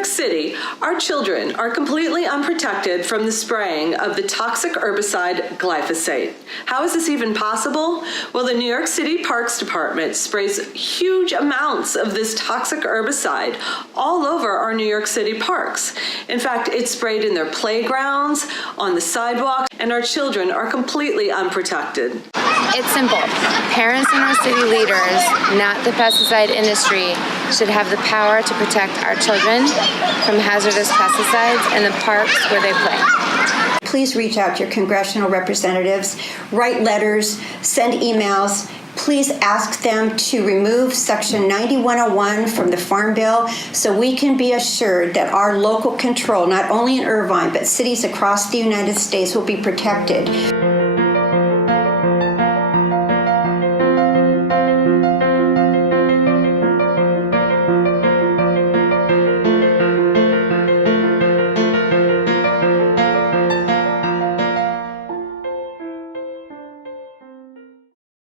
York City, our children are completely unprotected from the spraying of the toxic herbicide glyphosate. How is this even possible? Well, the New York City Parks Department sprays huge amounts of this toxic herbicide all over our New York City parks. In fact, it's sprayed in their playgrounds, on the sidewalk, and our children are completely unprotected. It's simple. Parents and our city leaders, not the pesticide industry, should have the power to protect our children from hazardous pesticides in the parks where they play. Please reach out to your congressional representatives, write letters, send emails. Please ask them to remove Section 9101 from the Farm Bill so we can be assured that our local control, not only in Irvine, but cities across the United States, will be protected.